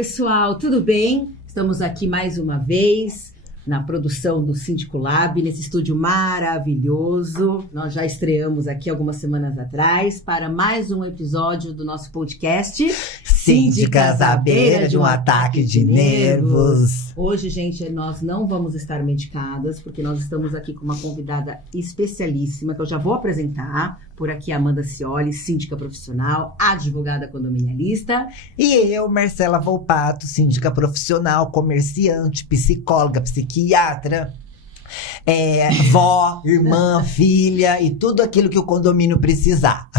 pessoal, tudo bem? Estamos aqui mais uma vez na produção do Síndico Lab, nesse estúdio maravilhoso. Nós já estreamos aqui algumas semanas atrás para mais um episódio do nosso podcast Síndicas à beira de um ataque de nervos. Hoje, gente, nós não vamos estar medicadas, porque nós estamos aqui com uma convidada especialíssima, que eu já vou apresentar. Por aqui, Amanda Cioli, síndica profissional, advogada condominialista. E eu, Marcela Volpato, síndica profissional, comerciante, psicóloga, psiquiatra, vó, irmã, filha e tudo aquilo que o condomínio precisar.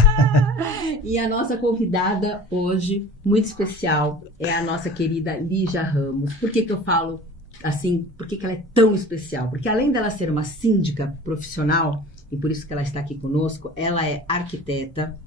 E a nossa convidada hoje, muito especial, é a nossa querida Lígia Ramos. Por que eu falo assim? Por que ela é tão especial? Porque além dela ser uma síndica profissional, e por isso que ela está aqui conosco, ela é arquiteta,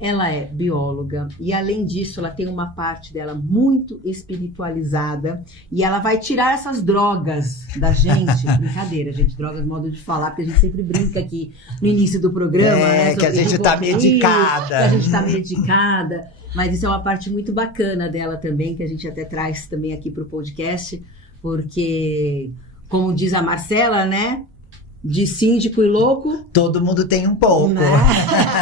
ela é bióloga, e além disso, ela tem uma parte dela muito espiritualizada, e ela vai tirar essas drogas da gente. Brincadeira, gente, drogas, modo de falar, porque a gente sempre brinca aqui no início do programa, né? Que a gente tá medicada. Que a gente tá medicada, mas isso é uma parte muito bacana dela também, que a gente até traz também aqui pro podcast, porque, como diz a Marcela, né? De síndico e louco. Todo mundo tem um pouco.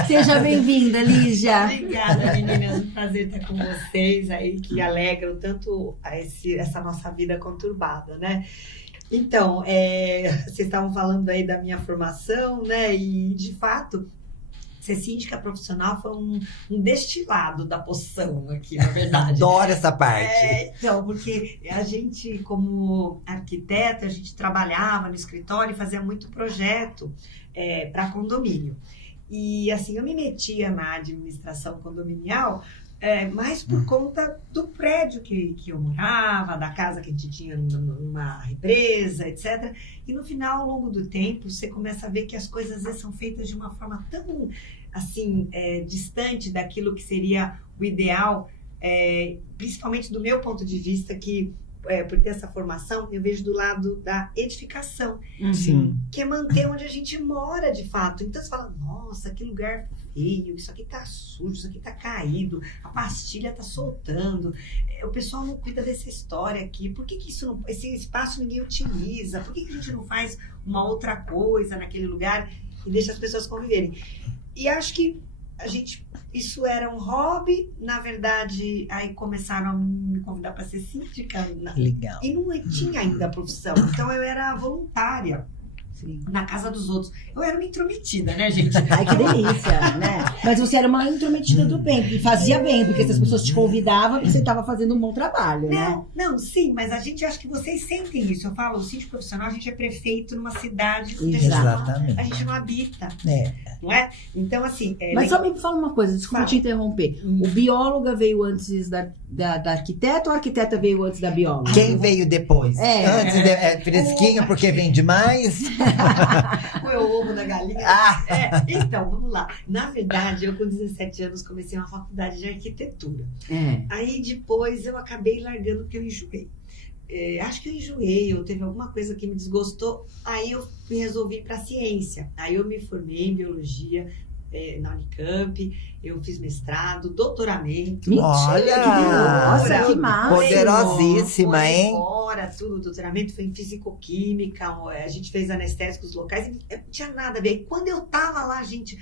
Seja bem-vinda, Lígia. Obrigada, meninas. Um prazer estar com vocês aí, que alegram tanto essa nossa vida conturbada, né? Então, vocês estavam falando aí da minha formação, né? E, de fato, ser síndica profissional foi um destilado da poção aqui, na verdade. Adoro essa parte. Então, porque a gente, como arquiteta, a gente trabalhava no escritório e fazia muito projeto para condomínio. E, assim, eu me metia na administração condominial mais por conta do prédio que eu morava, da casa que a gente tinha numa represa, etc. E no final, ao longo do tempo, você começa a ver que as coisas às vezes são feitas de uma forma tão, assim, distante daquilo que seria o ideal, principalmente do meu ponto de vista, que por ter essa formação, eu vejo do lado da edificação, Sim. que é manter onde a gente mora de fato. Então você fala, nossa, que lugar feio, isso aqui tá sujo, isso aqui tá caído, a pastilha tá soltando, o pessoal não cuida dessa história aqui, por que esse espaço ninguém utiliza, por que a gente não faz uma outra coisa naquele lugar e deixa as pessoas conviverem? E acho que isso era um hobby, na verdade, aí começaram a me convidar para ser síndica. Legal. E não tinha ainda a profissão, então eu era voluntária. Sim. Na casa dos outros. Eu era uma intrometida, né, gente? Ai, que delícia, né? Mas você era uma intrometida do bem, e fazia bem, porque se as pessoas te convidavam, você estava fazendo um bom trabalho, né? Não, sim, mas eu acho que vocês sentem isso. Eu falo, o síndico profissional, a gente é prefeito numa cidade onde Exatamente. a gente não habita. Não é? Então, assim... Mas só me fala uma coisa, desculpa te interromper. O bióloga veio antes da arquiteta ou a arquiteta veio antes da bióloga? Quem veio depois? Antes fresquinho, porque vem demais? Foi o ovo da galinha. Então, vamos lá. Na verdade, eu com 17 anos comecei uma faculdade de arquitetura. Aí depois eu acabei largando porque eu enjoei. Acho que eu enjoei, ou teve alguma coisa que me desgostou. Aí eu resolvi ir para a ciência. Aí eu me formei em biologia na Unicamp, eu fiz mestrado, doutoramento. Mentira, Olha, que massa! Poderosíssima, hein? Fora, tudo, doutoramento foi em fisicoquímica, a gente fez anestésicos locais, não tinha nada a ver. E quando eu tava lá, gente,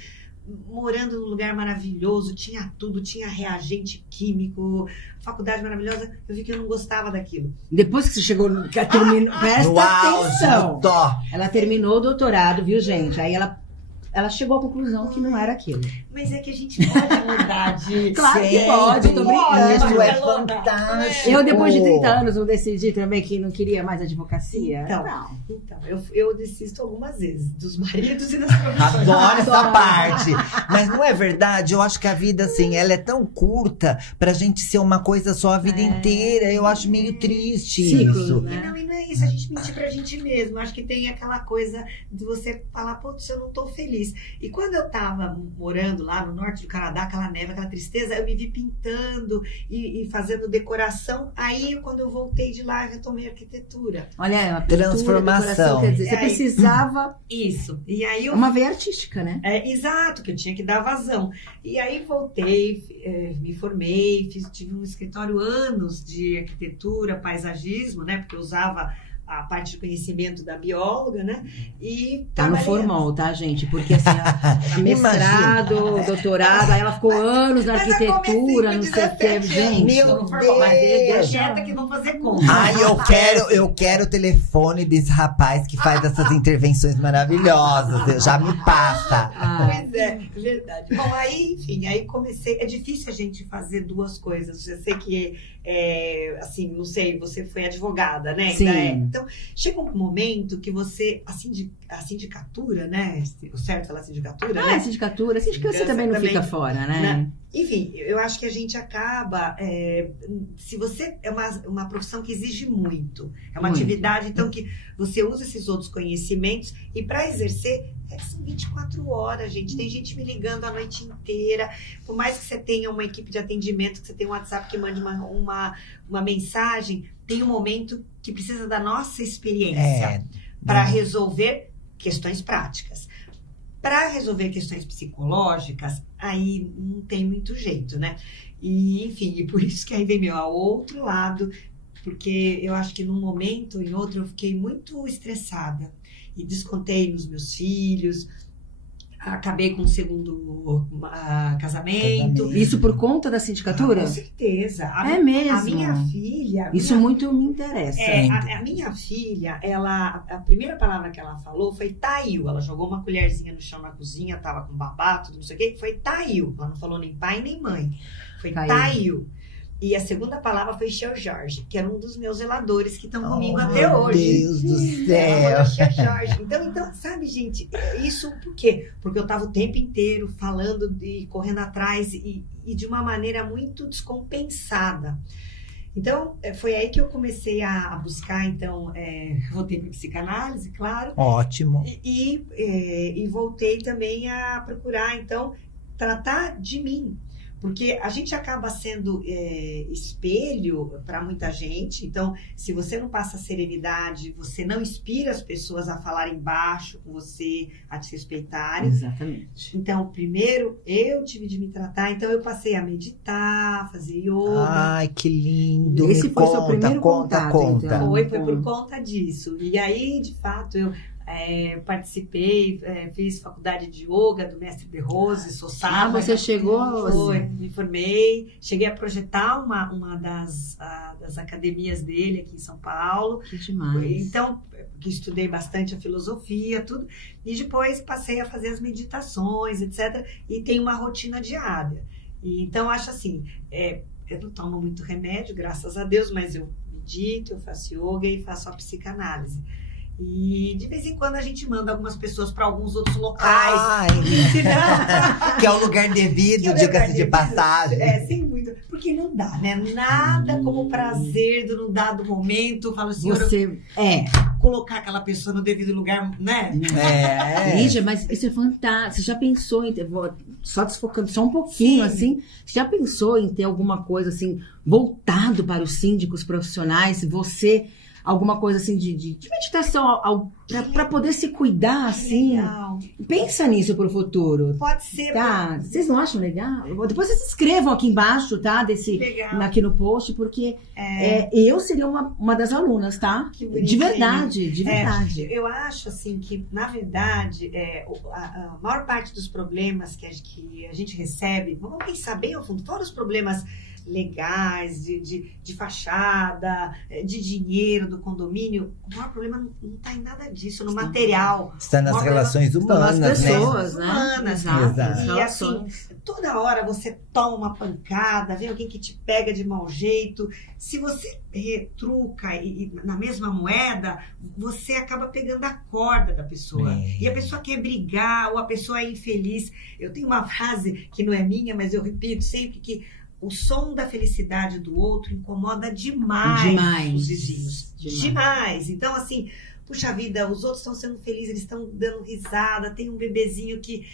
morando num lugar maravilhoso, tinha tudo, tinha reagente químico, faculdade maravilhosa, eu vi que eu não gostava daquilo. Depois que você chegou, presta atenção! Ela terminou o doutorado, viu, gente? Aí ela chegou à conclusão que não era aquilo. Mas é que a gente pode mudar de... Claro que pode, eu tô brincando. Isso é fantástico. Eu, depois de 30 anos, não decidi também que não queria mais advocacia? Então eu desisto algumas vezes, dos maridos e das profissões. Adoro essa parte. Mas não é verdade? Eu acho que a vida, assim, ela é tão curta pra gente ser uma coisa só a vida inteira. Eu acho meio triste isso. Né? E não é isso, a gente mentir pra gente mesmo. Eu acho que tem aquela coisa de você falar, putz, eu não tô feliz. E quando eu tava morando morando lá no norte do Canadá, aquela neve, aquela tristeza, eu me vi pintando e fazendo decoração. Aí, quando eu voltei de lá, eu retomei arquitetura. Olha, a transformação. Quer dizer, você Aí, precisava... Isso. E aí eu... Uma veia artística, né? Exato, que eu tinha que dar vazão. E aí voltei, me formei, tive um escritório anos de arquitetura, paisagismo, né? Porque eu usava a parte de conhecimento da bióloga, né? E Tá no formal, tá, gente? Porque assim, a mestrado, doutorado, aí ela ficou anos na arquitetura, não sei o que, gente. Meu Mas Deus! quieta que não fazer conta. Ai, eu quero o telefone desse rapaz que faz essas intervenções maravilhosas. Já me passa. Pois é, verdade. Bom, aí, enfim, aí comecei. É difícil a gente fazer duas coisas. Eu sei que, assim, não sei, você foi advogada, né? Sim. Então, chega um momento que você, a sindicatura, né? O certo falar sindicatura, né? A sindicatura também não fica fora, né? Enfim, eu acho que a gente acaba, se você é uma profissão que exige muito, é uma atividade, então, que você usa esses outros conhecimentos e para exercer, são 24 horas, gente. Tem gente me ligando a noite inteira, por mais que você tenha uma equipe de atendimento, que você tenha um WhatsApp que mande uma mensagem, tem um momento que precisa da nossa experiência para resolver questões práticas. Para resolver questões psicológicas, aí não tem muito jeito, né? E, enfim, e por isso que aí vem ao outro lado, porque eu acho que num momento ou em outro eu fiquei muito estressada e descontei nos meus filhos, acabei com o segundo casamento. Isso por conta da sindicatura? Com certeza. É mesmo? A minha filha... Isso muito me interessa. A minha filha, a primeira palavra que ela falou foi taiu. Ela jogou uma colherzinha no chão na cozinha, tava com babá, tudo não sei o quê. Foi taiu. Ela não falou nem pai nem mãe. Foi taiu. E a segunda palavra foi Seu Jorge, que era um dos meus zeladores que estão comigo até hoje. Meu Deus do céu! Seu Jorge. Então, sabe, gente, isso por quê? Porque eu estava o tempo inteiro falando e correndo atrás e de uma maneira muito descompensada. Então, foi aí que eu comecei a buscar, então, voltei para psicanálise, claro. Ótimo. E voltei também a procurar, então, tratar de mim. Porque a gente acaba sendo espelho para muita gente. Então, se você não passa serenidade, você não inspira as pessoas a falarem baixo com você, a te respeitarem. Exatamente. Então, primeiro, eu tive de me tratar. Então, eu passei a meditar, fazer yoga. Ai, que lindo. Esse foi seu primeiro contato, conta. então. Foi por conta disso. E aí, de fato, eu participei, fiz faculdade de yoga do mestre De Rose, sou sábado. Você chegou? Foi, me formei, cheguei a projetar uma das academias dele aqui em São Paulo. Que demais. Então, que estudei bastante a filosofia, tudo, e depois passei a fazer as meditações, etc. E tenho uma rotina diária. E, então, acho assim, eu não tomo muito remédio, graças a Deus, mas eu medito, eu faço yoga e faço a psicanálise. E de vez em quando a gente manda algumas pessoas para alguns outros locais. Ai, que é o lugar devido, diga-se de passagem. Sim, muito. Porque não dá, né? Nada como o prazer de num dado momento. Fala assim, colocar aquela pessoa no devido lugar, né? Lígia, mas isso é fantástico. Você já pensou em ter, só desfocando só um pouquinho, assim, você já pensou em ter alguma coisa assim, voltado para os síndicos profissionais? Você... alguma coisa assim de meditação para poder se cuidar, assim. Legal. Pensa nisso pro futuro. Pode ser. Tá? Vocês não acham legal? Depois vocês escrevam aqui embaixo, tá? Aqui no post, porque eu seria uma das alunas, tá? De verdade, de verdade. Eu acho, assim, que, na verdade, a maior parte dos problemas que a gente recebe, vamos pensar bem ao fundo, fora os problemas legais, de fachada, de dinheiro do condomínio, o maior problema não está em nada disso, no material. Está nas relações humanas, nas pessoas, né? Humanas, Exato. E assim, toda hora você toma uma pancada, vem alguém que te pega de mau jeito. Se você retruca e na mesma moeda, você acaba pegando a corda da pessoa. E a pessoa quer brigar, ou a pessoa é infeliz. Eu tenho uma frase que não é minha, mas eu repito sempre que o som da felicidade do outro incomoda demais os vizinhos. Demais. Então, assim, puxa vida, os outros estão sendo felizes, eles estão dando risada, tem um bebezinho que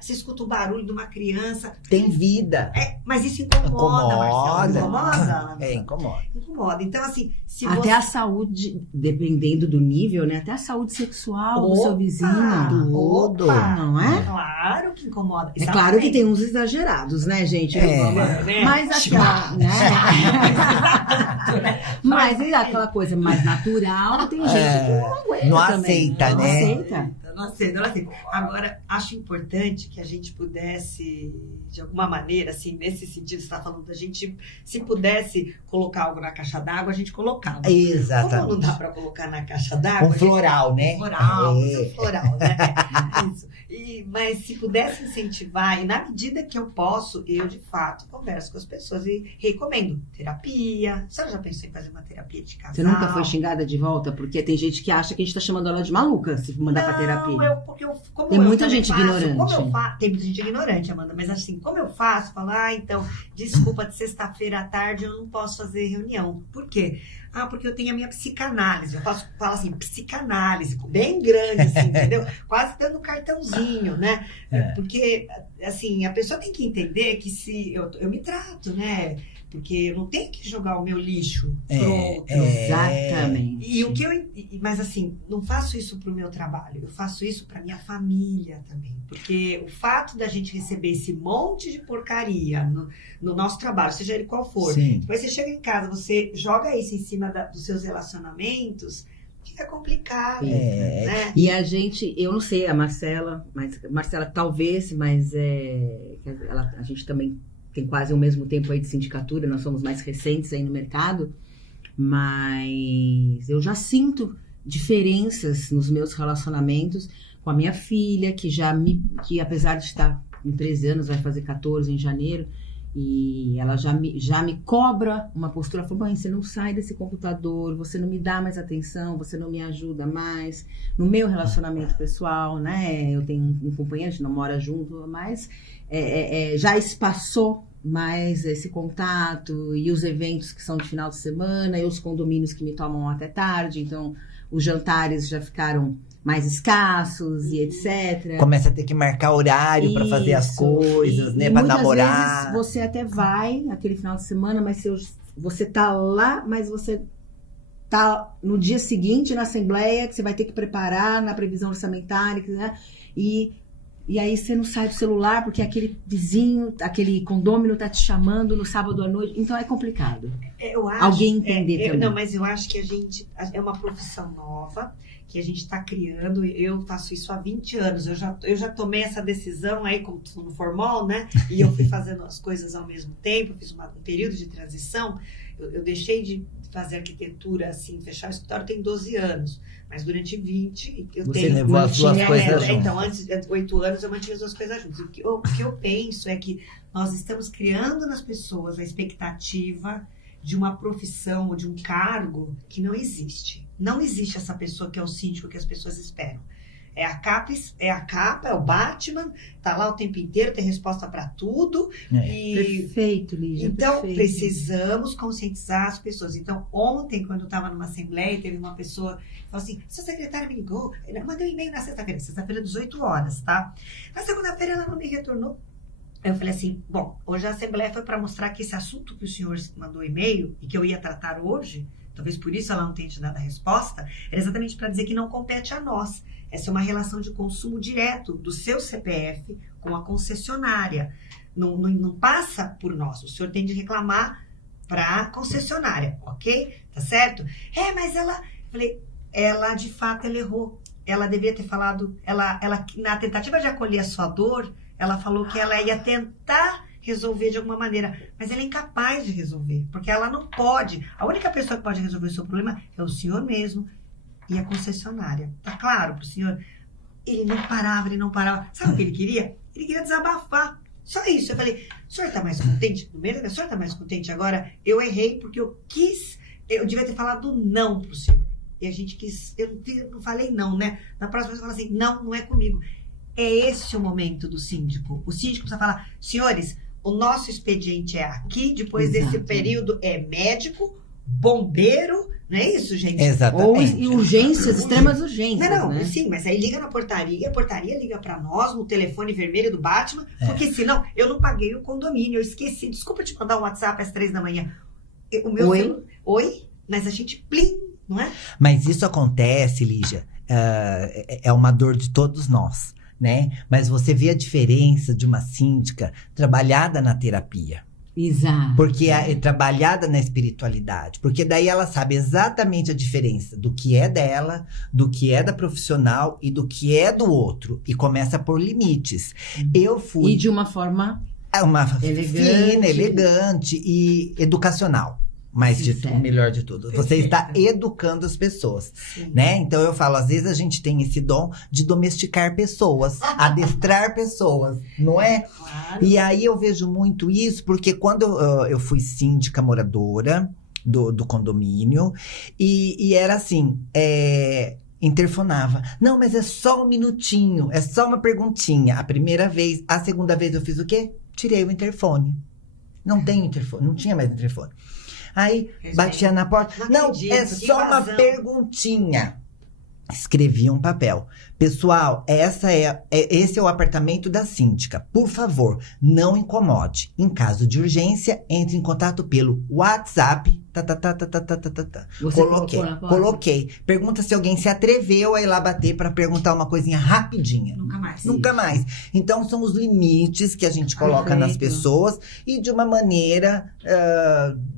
você escuta o barulho de uma criança. Tem vida. Mas isso incomoda, Marcelo. Incomoda? Incomoda. Incomoda. Então, assim, se até a saúde, dependendo do nível, né? Até a saúde sexual do seu vizinho. Tudo. Não é? Claro que incomoda. É claro que tem uns exagerados, né, gente? Mas aquela, né? Mas aquela coisa mais natural, tem gente que não aguenta. Não também, aceita, né? né? Não aceita. Agora, acho importante que a gente pudesse, de alguma maneira, assim, nesse sentido, você está falando da gente, se pudesse colocar algo na caixa d'água, a gente colocava. Exatamente. Como não dá para colocar na caixa d'água? Um floral, né? Um floral, né? Isso. Mas se pudesse incentivar, e na medida que eu posso, eu, de fato, converso com as pessoas e recomendo terapia. A senhora já pensou em fazer uma terapia de casal? Você nunca foi xingada de volta? Porque tem gente que acha que a gente tá chamando ela de maluca se mandar pra terapia. Tem muita gente ignorante. Tem muita gente ignorante, Amanda, mas assim, como eu faço? Falo, então, desculpa, de sexta-feira à tarde eu não posso fazer reunião. Por quê? Porque eu tenho a minha psicanálise. Eu falo assim, psicanálise, bem grande, assim, entendeu? Quase dando um cartãozinho, né? Porque, assim, a pessoa tem que entender que se eu me trato, né? Porque eu não tenho que jogar o meu lixo pro outro. Exatamente. Mas assim, não faço isso pro meu trabalho, eu faço isso pra minha família também. Porque o fato da gente receber esse monte de porcaria no nosso trabalho, seja ele qual for, depois você chega em casa, você joga isso em cima dos seus relacionamentos, fica complicado. Né? E a gente, eu não sei, a Marcela talvez, mas a gente também tem quase o mesmo tempo aí de sindicatura, nós somos mais recentes aí no mercado, mas eu já sinto diferenças nos meus relacionamentos com a minha filha, que apesar de estar com 13 anos, vai fazer 14 em janeiro, e ela já me cobra uma postura, ela falou, mãe, você não sai desse computador, você não me dá mais atenção, você não me ajuda mais no meu relacionamento pessoal, né? Eu tenho um companheiro, a gente não mora junto, mas já espaçou mais esse contato, e os eventos que são de final de semana, e os condomínios que me tomam até tarde, então os jantares já ficaram mais escassos e etc. Começa a ter que marcar horário para fazer as coisas, né? Para namorar. Vezes você até vai naquele final de semana, mas você tá lá, mas você tá no dia seguinte na assembleia, que você vai ter que preparar na previsão orçamentária, né? E aí você não sai do celular porque aquele vizinho, aquele condômino tá te chamando no sábado à noite. Então é complicado. Eu acho, alguém entender também. Não, mas eu acho que é uma profissão nova que a gente está criando. Eu faço isso há 20 anos. Eu já tomei essa decisão aí, como no formal, né? E eu fui fazendo as coisas ao mesmo tempo. Fiz um período de transição. Eu deixei de fazer arquitetura, assim, fechar o escritório tem 12 anos. Mas durante 20, eu Você levou as duas coisas juntas. Então, antes de 8 anos, eu mantive as duas coisas juntas. O que eu penso é que nós estamos criando nas pessoas a expectativa de uma profissão ou de um cargo que não existe. Não existe essa pessoa que é o síndico que as pessoas esperam. É a capa, é o Batman, tá lá o tempo inteiro, tem resposta para tudo. Perfeito, Lígia. Então, perfeito. Precisamos conscientizar as pessoas. Então, ontem, quando eu estava numa assembleia, teve uma pessoa que falou assim, seu secretário me ligou, eu mandei um e-mail na sexta-feira, 18 horas, tá? Na segunda-feira, ela não me retornou. Eu falei assim, bom, hoje a assembleia foi para mostrar que esse assunto que o senhor mandou e-mail e que eu ia tratar hoje, talvez por isso ela não tenha te dado a resposta, era exatamente para dizer que não compete a nós. Essa é uma relação de consumo direto do seu CPF com a concessionária. Não passa por nós. O senhor tem de reclamar para a concessionária, ok? Tá certo? Mas ela... Falei, ela de fato, ela errou. Ela devia ter falado... Ela, na tentativa de acolher a sua dor, ela falou que ela ia tentar resolver de alguma maneira. Mas ela é incapaz de resolver. Porque ela não pode. A única pessoa que pode resolver o seu problema é o senhor mesmo e a concessionária. Tá claro pro senhor? Ele não parava. Sabe o que ele queria? Ele queria desabafar. Só isso. Eu falei, o senhor tá mais contente? No meio da o senhor tá mais contente agora? Eu errei porque eu devia ter falado não pro senhor. E a gente quis, eu não falei não, né? Na próxima vez eu falo assim, não é comigo. É esse o momento do síndico. O síndico precisa falar, senhores, o nosso expediente é aqui, depois desse período é médico, bombeiro, não é isso, gente? Exatamente. Ou urgências, extremas urgências, Não, né? sim, mas aí liga na portaria, a portaria liga pra nós no telefone vermelho do Batman, porque senão eu não paguei o condomínio, eu esqueci. Desculpa te mandar um WhatsApp às 3 da manhã. O meu Oi? Mas a gente, plim, não é? Mas isso acontece, Lígia, é uma dor de todos nós, né? Mas você vê a diferença de uma síndica trabalhada na terapia. Exato. Porque é trabalhada na espiritualidade. Porque daí ela sabe exatamente a diferença do que é dela, do que é da profissional e do que é do outro. E começa a pôr limites. Eu fui... E de uma forma... fina, elegante e educacional. Mas o melhor de tudo, você está educando as pessoas, né? Então eu falo, às vezes a gente tem esse dom de domesticar pessoas, adestrar pessoas, não é? Claro. E aí eu vejo muito isso, porque quando eu fui síndica moradora do condomínio, e era assim, interfonava. Não, mas é só um minutinho, é só uma perguntinha. A primeira vez, a segunda vez eu fiz o quê? Tirei o interfone. Não tem interfone, não tinha mais interfone. Aí, batia na porta. Não, é só uma perguntinha. Escrevia um papel. Pessoal, esse é o apartamento da síndica. Por favor, não incomode. Em caso de urgência, entre em contato pelo WhatsApp. Você Coloquei. Pergunta se alguém se atreveu a ir lá bater para perguntar uma coisinha rapidinha. Nunca mais. Então, são os limites que a gente coloca nas pessoas. E de uma maneira,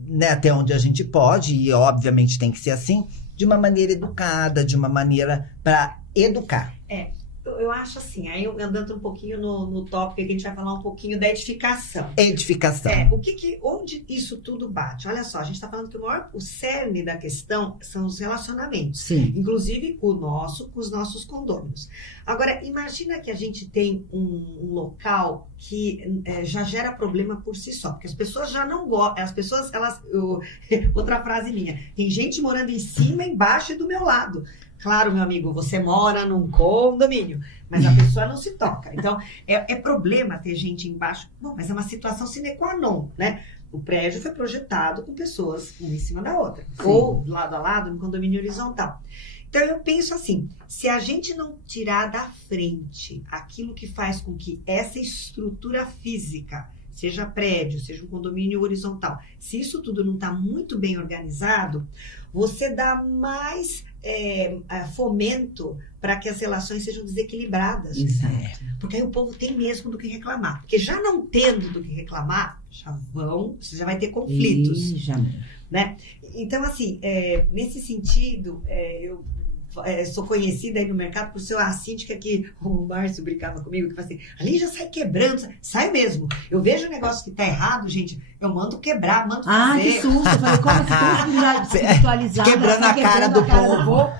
né, até onde a gente pode. E obviamente tem que ser assim. De uma maneira educada, de uma maneira para educar. Eu acho assim, aí andando um pouquinho no tópico que a gente vai falar um pouquinho da edificação. Onde isso tudo bate? Olha só, a gente está falando que o cerne da questão são os relacionamentos. Sim. Inclusive o nosso com os nossos condôminos. Agora, imagina que a gente tem um local que já gera problema por si só, porque as pessoas já não gostam, outra frase minha, tem gente morando em cima, embaixo e do meu lado. Claro, meu amigo, você mora num condomínio, mas a pessoa não se toca. Então, é problema ter gente embaixo. Bom, mas é uma situação sine qua non, né? O prédio foi projetado com pessoas uma em cima da outra. Sim. Ou lado a lado, no condomínio horizontal. Então, eu penso assim, se a gente não tirar da frente aquilo que faz com que essa estrutura física, seja prédio, seja um condomínio horizontal, se isso tudo não está muito bem organizado, você dá mais fomento para que as relações sejam desequilibradas. Exato. Porque aí o povo tem mesmo do que reclamar. Porque já não tendo do que reclamar, você já vai ter conflitos. Né? Então, assim, nesse sentido, eu sou conhecida aí no mercado por ser a síndica que o Márcio brincava comigo, que fala assim, ali já sai quebrando, sai mesmo. Eu vejo um negócio que tá errado, gente, eu mando quebrar, mando fazer. Que susto! Eu falei, como assim, tão espiritualizada? Quebrando a cara do povo.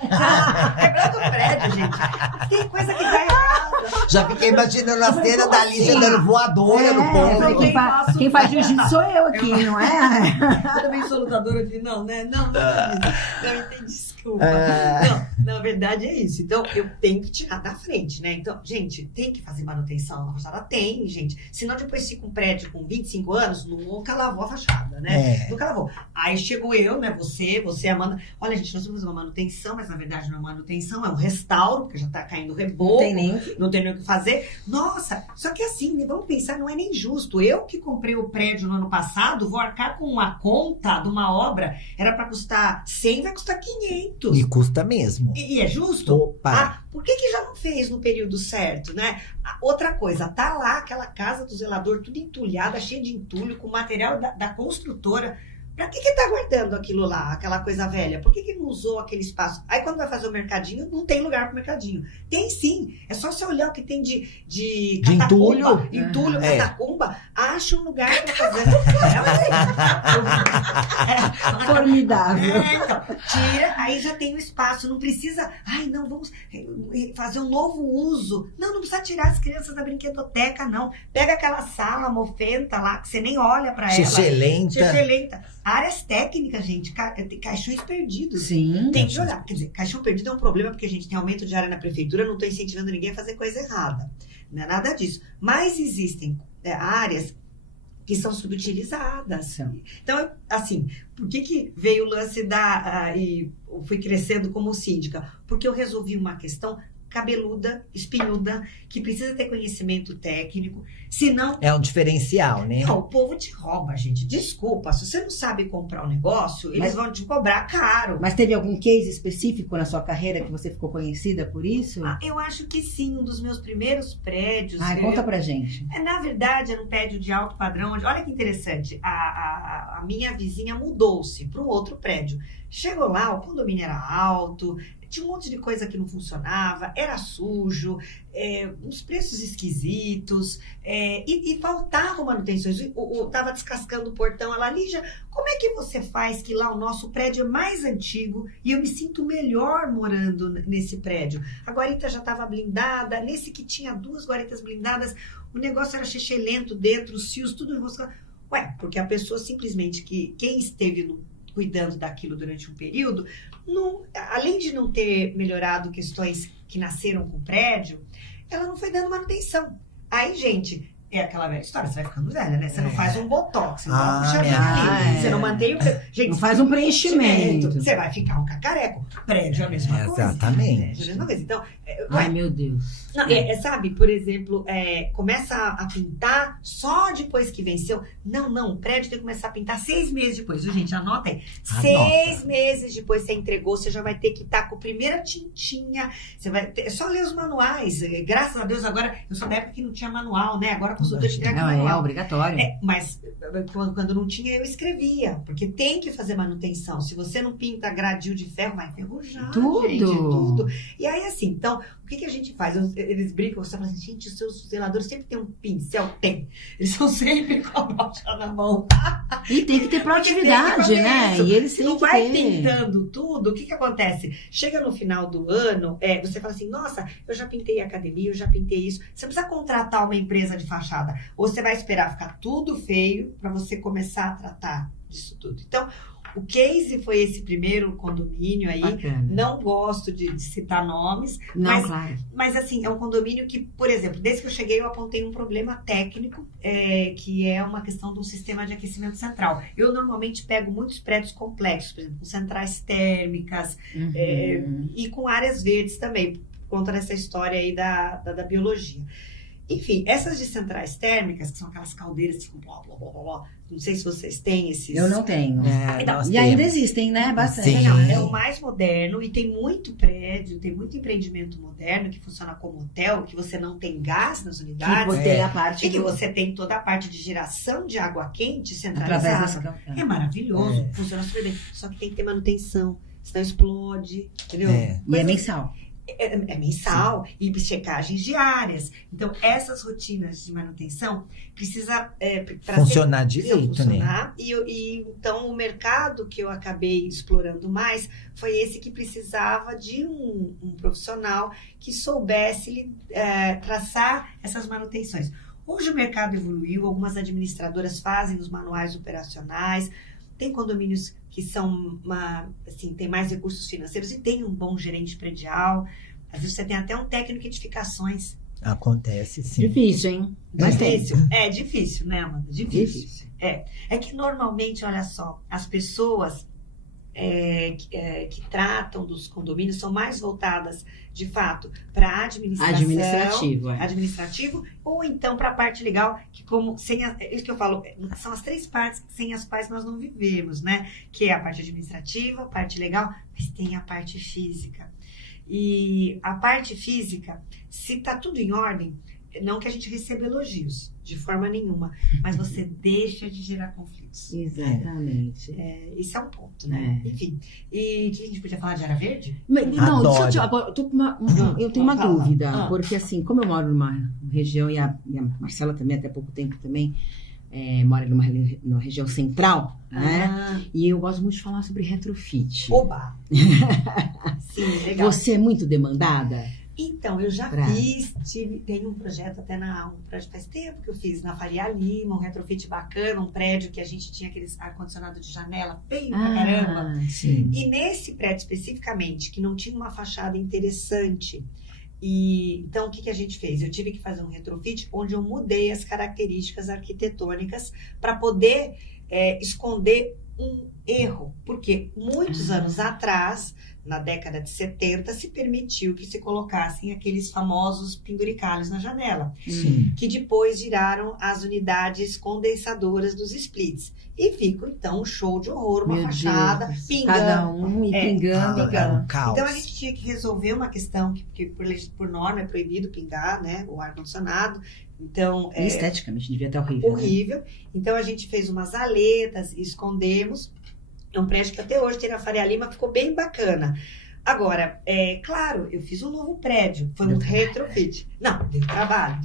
Quebrando o prédio, gente. Tem coisa que tá errada. Já fiquei imaginando a cena da Lígia dando voadora no povo. Quem faz jiu-jitsu sou eu aqui, não é? Eu também sou lutadora de não, né? Não entendi, desculpa. Não, na verdade é isso. Então, eu tenho que tirar da frente, né? Então, gente, tem que fazer manutenção na fachada? Tem, gente. Senão depois fica um prédio com 25 anos, nunca lavou a fachada, né? Nunca lavou. Aí chego eu, né? Você, Amanda. Olha, gente, nós vamos fazer uma manutenção, mas na verdade não é manutenção, é um restauro, porque já tá caindo reboco. Não tem nem o que fazer. Nossa, só que assim, né, vamos pensar, não é nem justo. Eu que comprei o prédio no ano passado, vou arcar com uma conta de uma obra, era pra custar 100, vai custar 500. E custa mesmo. E é justo? Opa! Por que já não fez no período certo, né? Outra coisa, tá lá aquela casa do zelador tudo entulhada, cheia de entulho, com material da construtora. Pra que tá guardando aquilo lá, aquela coisa velha? Por que não usou aquele espaço? Aí quando vai fazer o mercadinho, não tem lugar pro mercadinho. Tem sim. É só você olhar o que tem de catacumba, entulho, catacumba, acha um lugar pra fazer. Formidável. Então, tira, aí já tem o espaço. Não precisa, vamos fazer um novo uso. Não precisa tirar as crianças da brinquedoteca, não. Pega aquela sala mofenta lá, que você nem olha pra ela. Xixelenta. Áreas técnicas, gente, tem caixões perdidos. Sim. Tem que olhar. Quer dizer, caixão perdido é um problema porque a gente tem aumento de área na prefeitura, não estou incentivando ninguém a fazer coisa errada. Não é nada disso. Mas existem áreas que são subutilizadas. São. Então, assim, por que veio o lance e fui crescendo como síndica? Porque eu resolvi uma questão cabeluda, espinhuda, que precisa ter conhecimento técnico, senão... É um diferencial, né? Não, o povo te rouba, gente. Desculpa, se você não sabe comprar um negócio, eles vão te cobrar caro. Mas teve algum case específico na sua carreira que você ficou conhecida por isso? Eu acho que sim, um dos meus primeiros prédios... Conta pra gente. Na verdade, era um prédio de alto padrão, onde, olha que interessante, a minha vizinha mudou-se para um outro prédio. Chegou lá, o condomínio era alto, tinha um monte de coisa que não funcionava, era sujo, uns preços esquisitos, e faltavam manutenções. Eu estava descascando o portão, ela, Lígia, como é que você faz que lá o nosso prédio é mais antigo e eu me sinto melhor morando nesse prédio? A guarita já estava blindada, nesse que tinha 2 guaritas blindadas, o negócio era lento dentro, os fios, tudo enroscado. Ué, porque a pessoa simplesmente, quem esteve cuidando daquilo durante um período, além de não ter melhorado questões que nasceram com o prédio, ela não foi dando manutenção. Aí, gente, é aquela velha história, você vai ficando velha, né? Você não faz um botox, você não dá uma puxadinha ali, você não mantém o... Gente, não faz um preenchimento. Você vai ficar um cacareco. Prédio é a mesma coisa. Exatamente. Prédio é a mesma coisa. Então, ai, meu Deus. Não, sabe, por exemplo, começa a pintar só depois que venceu. Não, o prédio tem que começar a pintar 6 meses depois, viu, gente? Anota aí. 6 meses depois você entregou, você já vai ter que estar com a primeira tintinha. Você vai ter, é só ler os manuais. Graças a Deus, agora, eu sou da época que não tinha manual, né? Agora a consultora entrega manual. É obrigatório. Mas quando não tinha, eu escrevia, porque tem que fazer manutenção. Se você não pinta gradil de ferro, vai enferrujar, tudo. Gente, tudo. E aí, assim, então, o que a gente faz? Eles brincam, você fala assim, gente, os seus zeladores sempre tem um pincel? Tem. Eles são sempre com a brocha na mão. E tem que ter proatividade, né? Isso. E eles Se não vai pintando tudo, o que acontece? Chega no final do ano, você fala assim, nossa, eu já pintei a academia, eu já pintei isso. Você precisa contratar uma empresa de fachada. Ou você vai esperar ficar tudo feio para você começar a tratar disso tudo. Então, o case foi esse primeiro condomínio aí. Bacana. Não gosto de citar nomes. Não, claro. Mas, assim, é um condomínio que, por exemplo, desde que eu cheguei, eu apontei um problema técnico, que é uma questão do sistema de aquecimento central. Eu, normalmente, pego muitos prédios complexos, por exemplo, com centrais térmicas, e com áreas verdes também, por conta dessa história aí da biologia. Enfim, essas de centrais térmicas, que são aquelas caldeiras que ficam blá, blá, blá, blá, não sei se vocês têm esses... Eu não tenho. Então, e ainda existem, né? Bastante. Sim. É o mais moderno e tem muito prédio, tem muito empreendimento moderno que funciona como hotel, que você não tem gás nas unidades. Que tem a parte E que você tem toda a parte de geração de água quente centralizada. através das... É maravilhoso, funciona super bem. Só que tem que ter manutenção, senão explode, entendeu? E é mensal. É mensal. Sim. E checagens diárias. Então, essas rotinas de manutenção precisa funcionar direito, né? E então, o mercado que eu acabei explorando mais foi esse que precisava de um profissional que soubesse traçar essas manutenções. Hoje o mercado evoluiu, algumas administradoras fazem os manuais operacionais, tem condomínios que são tem mais recursos financeiros e tem um bom gerente predial. Às vezes você tem até um técnico de edificações. Acontece, sim. Difícil, hein? Mas difícil. É difícil, né, Amanda? Difícil. É que normalmente, olha só, as pessoas que tratam dos condomínios são mais voltadas, de fato, para a administrativo, ou então para a parte legal, que isso que eu falo, são as 3 partes sem as quais nós não vivemos, né? Que é a parte administrativa, a parte legal, mas tem a parte física. E a parte física, se está tudo em ordem, não que a gente receba elogios, de forma nenhuma, mas você deixa de gerar conflitos. Exatamente. Isso é um ponto, né? Enfim. E o que a gente podia falar de área verde? Não, agora, eu tenho uma dúvida, porque assim, como eu moro numa região, e a Marcela também, até pouco tempo também, mora numa região central, né? E eu gosto muito de falar sobre retrofit. Oba! Sim, legal. Você é muito demandada? Então, eu já fiz, tem um projeto faz tempo que eu fiz na Faria Lima, um retrofit bacana, um prédio que a gente tinha aqueles ar-condicionado de janela feio pra caramba. Sim. E nesse prédio especificamente, que não tinha uma fachada interessante, E então, o que a gente fez? Eu tive que fazer um retrofit onde eu mudei as características arquitetônicas para poder esconder um erro. Porque muitos anos atrás, na década de 70, se permitiu que se colocassem aqueles famosos penduricalhos na janela, que depois viraram as unidades condensadoras dos splits. E fica, então, um show de horror, uma fachada, pingando. Cada um e pingando. Um caos. Então, a gente tinha que resolver uma questão que por norma, é proibido pingar, né? O ar-condicionado. Então, E esteticamente devia estar horrível. Horrível. Né? Então, a gente fez umas aletas, escondemos. É um prédio que até hoje tem na Faria Lima, ficou bem bacana. Agora, claro, eu fiz um novo prédio, foi um retrofit. Não, deu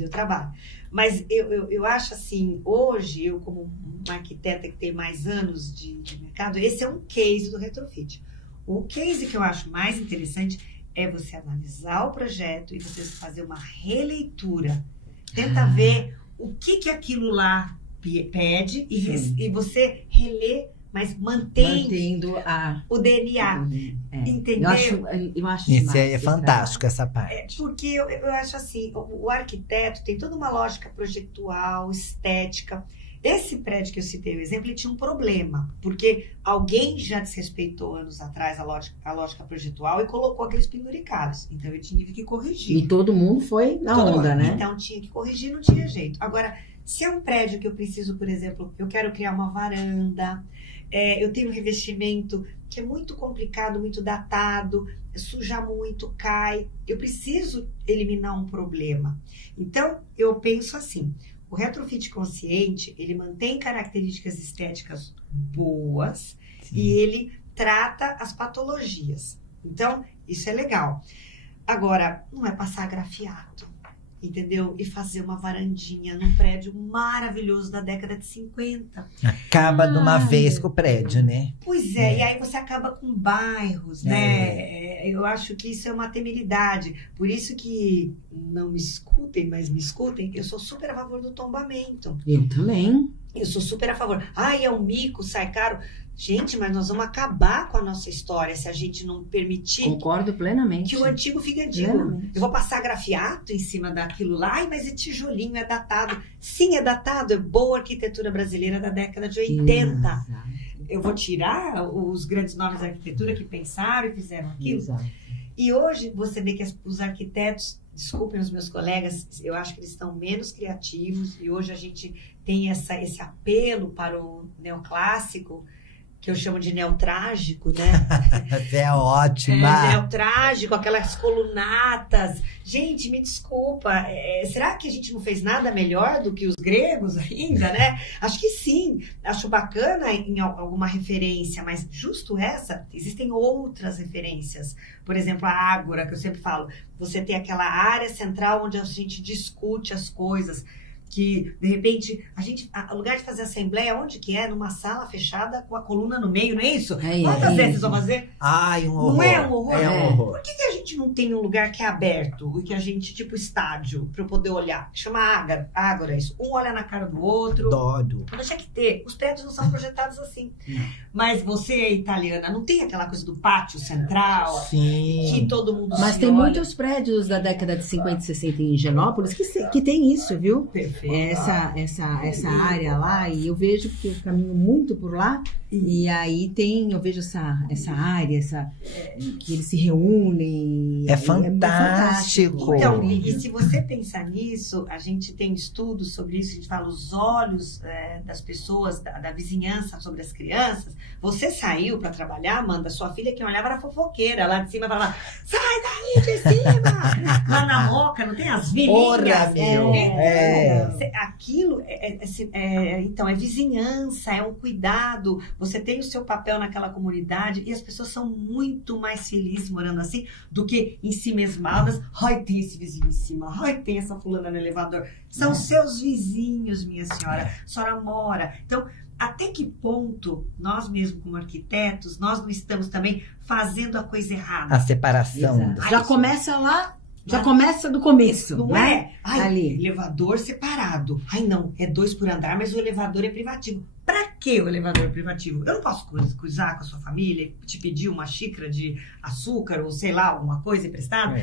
trabalho. Mas eu acho assim, hoje, eu como uma arquiteta que tem mais anos de mercado, esse é um case do retrofit. O case que eu acho mais interessante é você analisar o projeto e você fazer uma releitura. Tenta ver o que aquilo lá pede e você relê, mas mantendo o DNA. Entendeu? Eu acho Esse aí é fantástico, essa parte. Porque eu acho assim, o arquiteto tem toda uma lógica projetual, estética. Esse prédio que eu citei o exemplo, ele tinha um problema, porque alguém já desrespeitou anos atrás a lógica projetual e colocou aqueles penduricalhos. Então eu tive que corrigir. E todo mundo foi na onda, né? Então tinha que corrigir, não tinha jeito. Agora, se é um prédio que eu preciso, por exemplo, eu quero criar uma varanda, eu tenho um revestimento que é muito complicado, muito datado, suja muito, cai. Eu preciso eliminar um problema. Então, eu penso assim, o retrofit consciente, ele mantém características estéticas boas e ele trata as patologias. Então, isso é legal. Agora, não é passar grafiato. Entendeu? E fazer uma varandinha num prédio maravilhoso da década de 50. Acaba de uma vez com o prédio, né? Pois é, e aí você acaba com bairros, né? Eu acho que isso é uma temeridade. Por isso que não me escutem, mas me escutem, eu sou super a favor do tombamento. Eu também. Eu sou super a favor. É um mico, sai caro. Gente, mas nós vamos acabar com a nossa história se a gente não permitir. Concordo plenamente. Que o antigo fique antigo. Plenamente. Eu vou passar grafiato em cima daquilo lá. Mas é tijolinho, é datado. Sim, é datado. É boa arquitetura brasileira da década de 80. Exato. Eu vou tirar os grandes nomes da arquitetura que pensaram e fizeram aquilo. Exato. E hoje você vê que os arquitetos, desculpem os meus colegas, eu acho que eles estão menos criativos. E hoje a gente tem esse apelo para o neoclássico, que eu chamo de neotrágico, né? Você é ótima. Neotrágico, aquelas colunatas. Gente, me desculpa, será que a gente não fez nada melhor do que os gregos ainda, né? Acho que sim, acho bacana em alguma referência, mas justo essa, existem outras referências. Por exemplo, a Ágora, que eu sempre falo, você tem aquela área central onde a gente discute as coisas, que, de repente, o lugar de fazer assembleia, onde que é? Numa sala fechada com a coluna no meio, não é isso? Quantas vezes vão fazer? Um horror. Não é um horror? É um horror. Por que a gente não tem um lugar que é aberto, e que a gente, tipo estádio, para eu poder olhar? Chama Ágora, isso. Um olha na cara do outro. Adoro. Não deixa que ter. Os prédios não são projetados assim. Mas você é italiana, não tem aquela coisa do pátio central? Sim. Que todo mundo Mas se tem olha. muitos prédios da década de 50 e 60 em Higienópolis que tem isso, viu? Perfeito. Essa área lá, e eu vejo que eu caminho muito por lá, e aí eu vejo essa área, que eles se reúnem. É fantástico. Então, e se você pensar nisso, a gente tem estudos sobre isso, a gente fala os olhos das pessoas, da vizinhança sobre as crianças. Você saiu para trabalhar, Amanda, sua filha que olhava era fofoqueira, lá de cima falava, sai daí de cima! Lá na Moca, não tem as vilinhas? Porra, meu! Aquilo então, é vizinhança, é um cuidado, você tem o seu papel naquela comunidade e as pessoas são muito mais felizes morando assim do que em si mesmadas. Ai, tem esse vizinho em cima, ai, tem essa fulana no elevador. São seus vizinhos, minha senhora, a senhora mora. Então, até que ponto nós mesmos como arquitetos, nós não estamos também fazendo a coisa errada? A separação. Exato. Já começa lá. Já começa do começo, não né? é? Ai, ali. Elevador separado. Ai, não, é 2 por andar, mas o elevador é privativo. Pra que o elevador é privativo? Eu não posso cruzar com a sua família, te pedir uma xícara de açúcar ou sei lá, alguma coisa emprestada?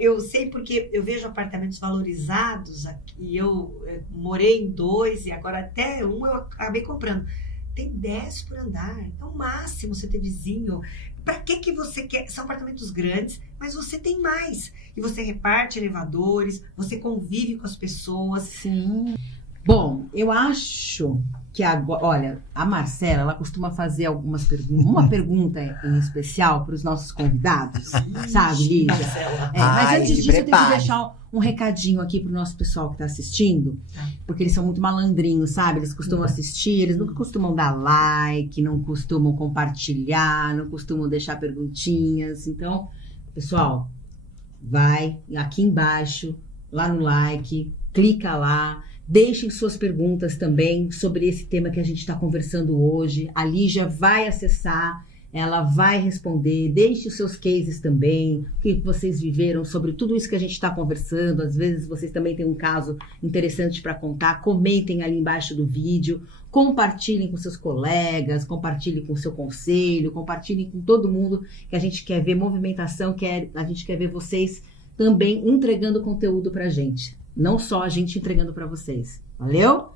eu sei porque eu vejo apartamentos valorizados aqui. Eu morei em 2 e agora até um eu acabei comprando. Tem 10 por andar. É o máximo você ter vizinho. Para que você quer? São apartamentos grandes, mas você tem mais. E você reparte elevadores, você convive com as pessoas. Sim. Bom, eu acho que agora, olha, a Marcela, ela costuma fazer algumas perguntas, uma pergunta em especial para os nossos convidados, sabe, Lígia? Mas Ai, antes disso, eu tenho que prepare. deixar um recadinho aqui pro nosso pessoal que está assistindo, porque eles são muito malandrinhos, sabe? Eles costumam assistir, eles não costumam dar like, não costumam compartilhar, não costumam deixar perguntinhas. Então, pessoal, vai aqui embaixo, lá no like, clica lá. Deixem suas perguntas também sobre esse tema que a gente está conversando hoje. A Lígia vai acessar, ela vai responder. Deixe os seus cases também, o que vocês viveram sobre tudo isso que a gente está conversando. Às vezes vocês também têm um caso interessante para contar. Comentem ali embaixo do vídeo. Compartilhem com seus colegas, compartilhem com o seu conselho, compartilhem com todo mundo, que a gente quer ver movimentação, a gente quer ver vocês também entregando conteúdo para a gente. Não só a gente entregando para vocês. Valeu?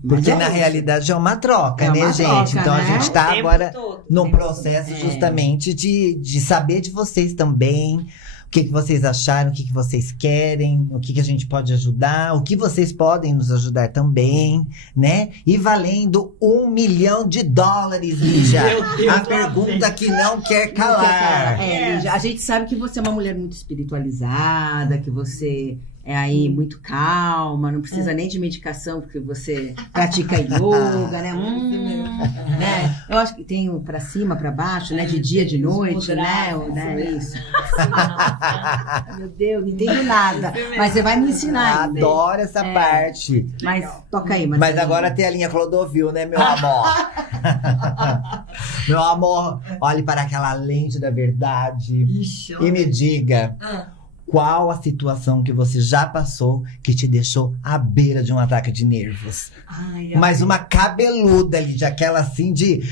Porque Mas na isso. realidade é uma troca, É né, uma gente? troca, Então né? a gente tá O tempo agora todo. num processo justamente de saber de vocês também. O que vocês acharam, o que vocês querem, o que a gente pode ajudar, o que vocês podem nos ajudar também, né? E valendo $1 milhão, Lígia. Meu Deus, A pergunta que não quer calar. Lígia, a gente sabe que você é uma mulher muito espiritualizada, que você é aí muito calma, não precisa nem de medicação, porque você pratica yoga, né? Né? Eu acho que tem um pra cima, pra baixo, né? De dia, de noite, né? Isso. Meu Deus, não entendo nada. Mas você vai me ensinar. Adoro essa parte. Mas toca aí, Mas Marcelinha. agora tem a linha Clodovil, né, meu amor? Meu amor, olhe para aquela lente da verdade Ixi, e me diga qual a situação que você já passou que te deixou à beira de um ataque de nervos. Ai, Mas uma cabeluda, Lídia, aquela assim de...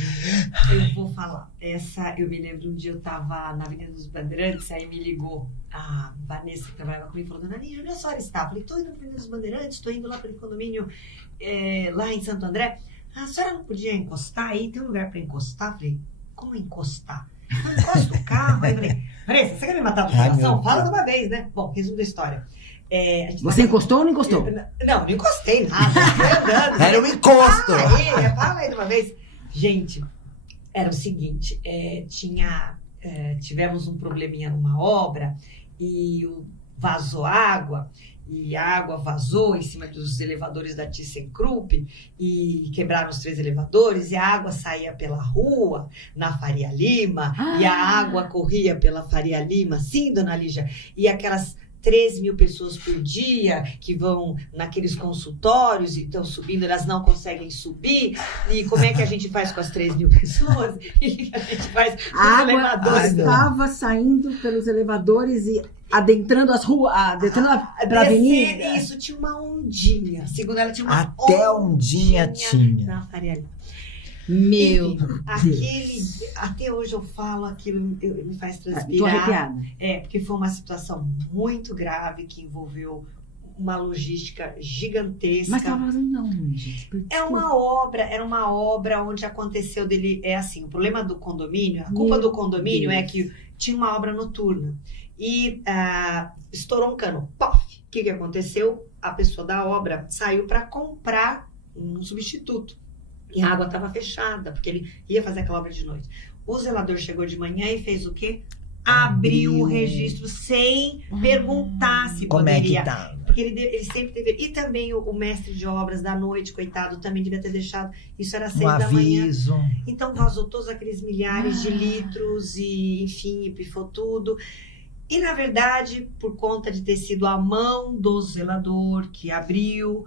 eu vou falar. Eu me lembro um dia eu tava na Avenida dos Bandeirantes, aí me ligou a Vanessa, que trabalhava comigo, falou: Dona Lígia, onde a senhora está? Eu falei: tô indo na Avenida dos Bandeirantes, tô indo lá para o condomínio lá em Santo André. A senhora não podia encostar aí? Tem um lugar para encostar? Eu falei: como encostar? Não, encosta o carro. Aí eu falei: Vanessa, você quer me matar por Ai, situação? meu Fala Deus. de uma vez, né? Bom, resumo da história. A gente Você encostou ou não encostou? Não, não encostei nada. Fui andando. Era um encosto. Fala aí de uma vez. Gente, era o seguinte, tivemos um probleminha numa obra e vazou água, e a água vazou em cima dos elevadores da ThyssenKrupp e quebraram os 3 elevadores, e a água saía pela rua, na Faria Lima, e a água corria pela Faria Lima, sim, Dona Lígia, e aquelas 13 mil pessoas por dia que vão naqueles consultórios e estão subindo, elas não conseguem subir. E como é que a gente faz com as 13 mil pessoas? E a gente faz com A os água elevadores. estava saindo pelos elevadores e adentrando as ruas, adentrando pela avenida. Isso, tinha uma ondinha. Segundo ela, tinha uma Até ondinha tinha. na Faria Lima. Meu Enfim, até hoje eu falo aquilo, me faz Tô transpirar. arrepiada. Porque foi uma situação muito grave que envolveu uma logística gigantesca. Mas tava fazendo não, gente. Era uma obra onde aconteceu dele. É assim, o problema do condomínio, a culpa do condomínio é que tinha uma obra noturna. E estourou um cano. Pof! O que aconteceu? A pessoa da obra saiu para comprar um substituto. E a água estava fechada, porque ele ia fazer aquela obra de noite. O zelador chegou de manhã e fez o quê? Abriu o registro sem perguntar se Como poderia. é que tá? Porque ele sempre teve. E também o mestre de obras da noite, coitado, também devia ter deixado. Isso era 6 da manhã. aviso. Então vazou todos aqueles milhares de litros e, enfim, pifou tudo. E, na verdade, por conta de ter sido a mão do zelador que abriu,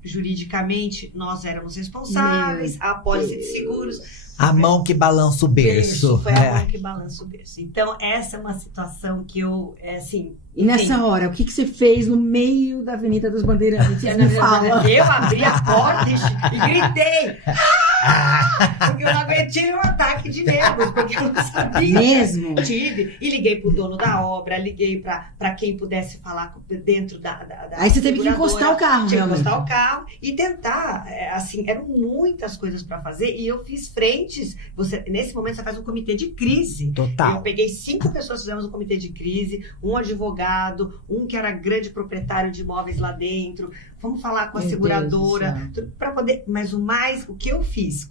juridicamente, nós éramos responsáveis, a apólice de seguros. A mão que balança o berço. Foi a mão que balança o berço. Então, essa é uma situação que eu, assim... E nessa hora, o que você fez no meio da Avenida dos Bandeirantes? Me fala. Eu abri a porta e gritei: Porque eu não aguentei um ataque de nervos, porque eu não sabia. Mesmo? Tive. E liguei pro dono da obra, liguei pra quem pudesse falar dentro da Aí você teve que seguradora. encostar o carro, Tinha que realmente. encostar o carro e tentar. Assim, eram muitas coisas para fazer. E eu fiz frentes. Nesse momento, você faz um comitê de crise. Total. Eu peguei 5 pessoas, fizemos um comitê de crise, um advogado, um que era grande proprietário de imóveis lá dentro. Vamos falar com a Meu seguradora para poder. Mas o que eu fiz,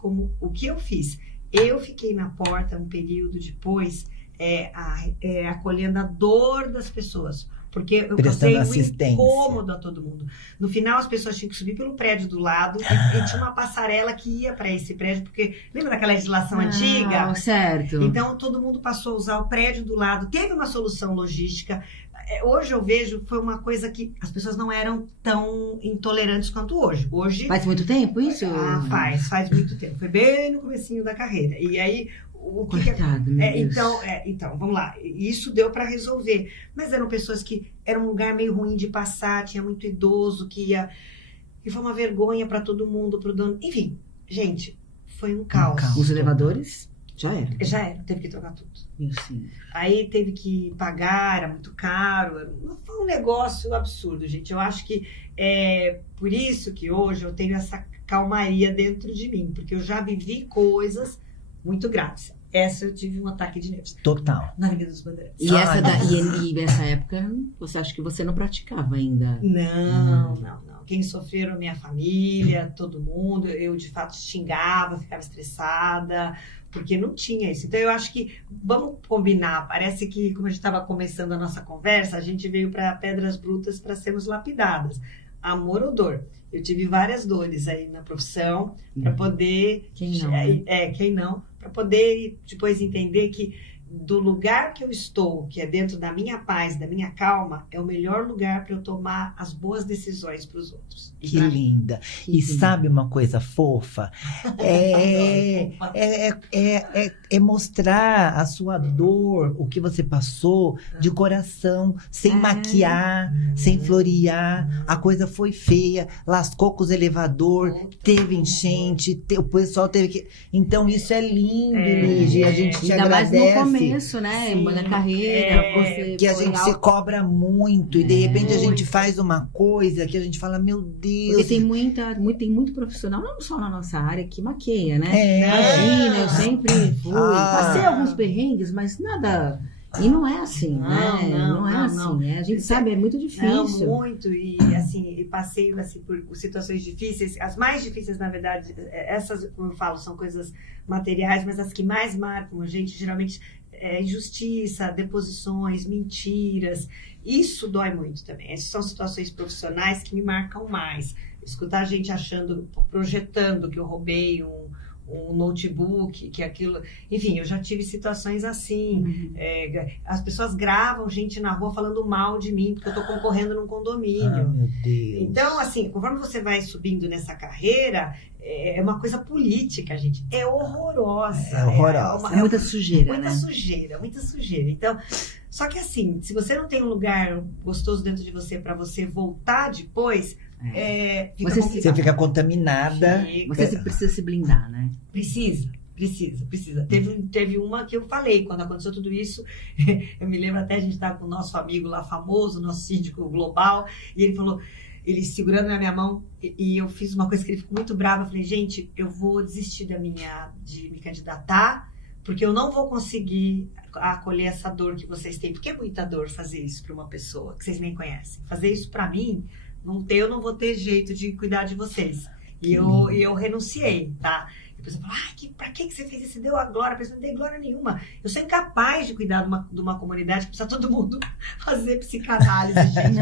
eu fiquei na porta um período depois, acolhendo a dor das pessoas. Porque eu Prestando causei um assistência. incômodo a todo mundo. No final, as pessoas tinham que subir pelo prédio do lado e tinha uma passarela que ia para esse prédio, porque lembra daquela legislação antiga? Certo. Então, todo mundo passou a usar o prédio do lado. Teve uma solução logística. Hoje eu vejo, foi uma coisa que as pessoas não eram tão intolerantes quanto hoje. Hoje... Faz muito tempo isso? Faz muito tempo. Foi bem no comecinho da carreira. E aí... Coitado, meu Deus. Então, vamos lá. Isso deu para resolver. Mas eram pessoas que... Era um lugar meio ruim de passar, tinha muito idoso que ia... E foi uma vergonha para todo mundo, pro dono. Enfim, gente, foi um caos. Os elevadores? Já era. Teve que trocar tudo. Meu senhor. Aí teve que pagar, era muito caro. Foi um negócio absurdo, gente. Eu acho que é por isso que hoje eu tenho essa calmaria dentro de mim. Porque eu já vivi coisas muito graves. Essa eu tive um ataque de nervos. Total. Na Avenida dos Bandeirantes. E nessa época, você acha que você não praticava ainda? Não. Quem sofreram, minha família, todo mundo. Eu, de fato, xingava, ficava estressada, porque não tinha isso. Então, eu acho que, vamos combinar, parece que, como a gente estava começando a nossa conversa, a gente veio para Pedras Brutas para sermos lapidadas. Amor ou dor? Eu tive várias dores aí na profissão, para poder... Quem não? Né? Quem não? Para poder depois entender que do lugar que eu estou, que é dentro da minha paz, da minha calma, é o melhor lugar para eu tomar as boas decisões para os outros. Que linda. E sabe uma coisa fofa? É mostrar a sua dor, o que você passou, de coração, sem maquiar, sem florear. A coisa foi feia, lascou com os elevador, teve enchente, o pessoal teve que... Então, isso é lindo, Lígia. A gente te agradece. Ainda mais no começo, né? Na carreira. Que a gente se cobra muito. E, de repente, a gente faz uma coisa que a gente fala, meu Deus... Porque tem muito profissional, não só na nossa área, que maqueia, né? Imagina, eu sempre fui. Passei alguns perrengues, mas nada... E não é assim, né? Não é assim. A gente sabe, é muito difícil. Não, muito. E, assim, passei assim, por situações difíceis. As mais difíceis, na verdade, essas, como eu falo, são coisas materiais, mas as que mais marcam a gente, geralmente, é injustiça, deposições, mentiras. Isso dói muito também. Essas são situações profissionais que me marcam mais. Escutar a gente projetando que eu roubei um notebook, que aquilo... Enfim, eu já tive situações assim. As pessoas gravam gente na rua falando mal de mim, porque eu tô concorrendo num condomínio. Meu Deus. Então, assim, conforme você vai subindo nessa carreira, é uma coisa política, gente. É horrorosa. É horrorosa. É muita sujeira, né? Muita sujeira. Então, só que assim, se você não tem um lugar gostoso dentro de você para você voltar depois... Você fica contaminada. Você precisa se blindar, né? Precisa. Teve uma que eu falei, quando aconteceu tudo isso, eu me lembro até, a gente estava com o nosso amigo lá famoso, nosso síndico global, e ele falou, ele segurando na minha mão, e eu fiz uma coisa que ele ficou muito bravo, eu falei, gente, eu vou desistir de me candidatar, porque eu não vou conseguir acolher essa dor que vocês têm, porque é muita dor fazer isso para uma pessoa que vocês nem conhecem. Fazer isso para mim, eu não vou ter jeito de cuidar de vocês. E eu renunciei, tá? E a pessoa fala, pra que você fez isso? Você deu a glória? A pessoa não tem glória nenhuma. Eu sou incapaz de cuidar de uma comunidade que precisa todo mundo fazer psicanálise, gente.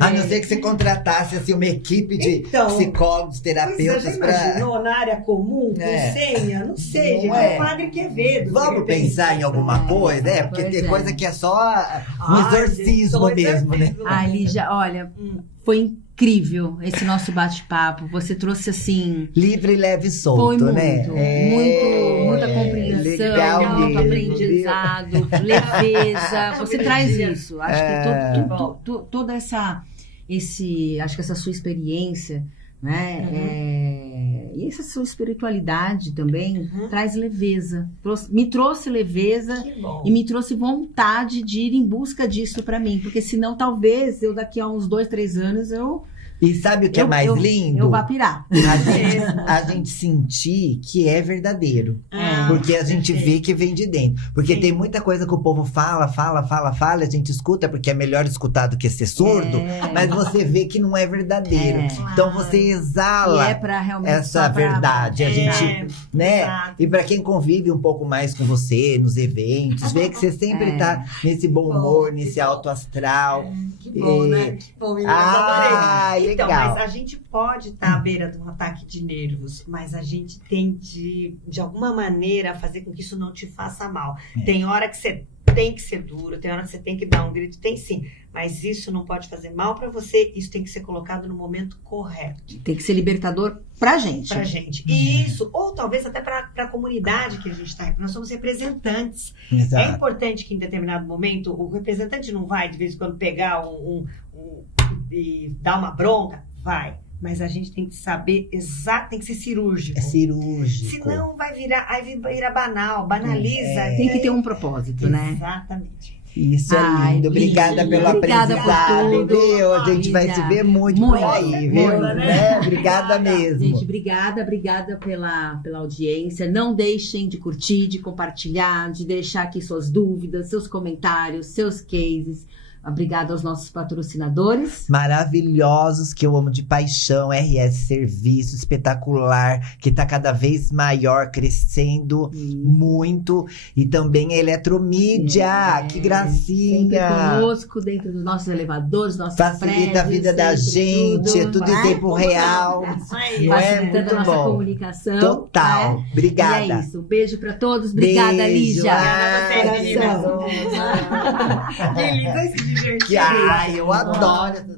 A não ser que você contratasse assim, uma equipe de psicólogos, terapeutas para... Na área comum, com senha, não sei, gente. É o Padre Quevedo. Vamos pensar em alguma coisa, porque tem coisa que é só um exorcismo mesmo, né? Lígia, olha, foi incrível esse nosso bate-papo. Você trouxe assim... Livre, leve e solto, foi muito, né? Muita compreensão, muito aprendizado, leveza. Você traz isso. Acho que toda essa sua experiência, né? E essa sua espiritualidade também traz leveza. Me trouxe leveza Que bom. e me trouxe vontade de ir em busca disso pra mim. Porque senão, talvez, eu daqui a uns 2, 3 anos, E sabe o que é mais lindo? eu vá pirar. A gente sentir que é verdadeiro. Ah, Porque a gente perfeito. vê que vem de dentro. Porque Sim. tem muita coisa que o povo fala, a gente escuta, porque é melhor escutar do que ser surdo. Mas você vê que não é verdadeiro. É. Então você E exala é pra realmente essa só pra- verdade. A gente, né? Exato. E pra quem convive um pouco mais com você, nos eventos, vê que você sempre tá nesse bom humor, Bom, nesse que bom. alto astral. Que bom, né? Que bom, meninas, Ah, adorei. Então, legal. mas a gente pode estar à beira de um ataque de nervos, mas a gente tem de alguma maneira, fazer com que isso não te faça mal. Tem hora que você tem que ser duro, tem hora que você tem que dar um grito, tem sim. Mas isso não pode fazer mal pra você, isso tem que ser colocado no momento correto. Tem que ser libertador pra gente. Pra gente. Isso, ou talvez até pra comunidade que a gente tá. Nós somos representantes. É Exato. importante que em determinado momento o representante não vai de vez em quando pegar e dar uma bronca, vai. Mas a gente tem que saber tem que ser cirúrgico. É cirúrgico. Senão vai virar banal, banaliza. Tem que ter um propósito, né? Exatamente. Isso é Ai, lindo. Obrigada Lígia, pelo obrigada por aprendizado, tudo. viu? A gente vai Lígia, se ver muito por muito, aí, viu? muito, Né? Obrigada mesmo. Gente, obrigada pela audiência. Não deixem de curtir, de compartilhar, de deixar aqui suas dúvidas, seus comentários, seus cases. Obrigada aos nossos patrocinadores. Maravilhosos, que eu amo de paixão. RS Serviço, espetacular, que tá cada vez maior, crescendo muito. E também a Eletromídia, que Sempre gracinha. conosco, dentro dos nossos elevadores, nossos Facilita a prédios, vida da sempre gente, é tudo em né? tempo real. Isso aí. Não é? Facilitando Muito a nossa bom. comunicação. Total. né? Obrigada. E é isso. Um beijo pra todos. Obrigada, Beijo. Lígia. Obrigada a vocês, meninas. Coração. Que lindo esse divertido. Ai, eu adoro essas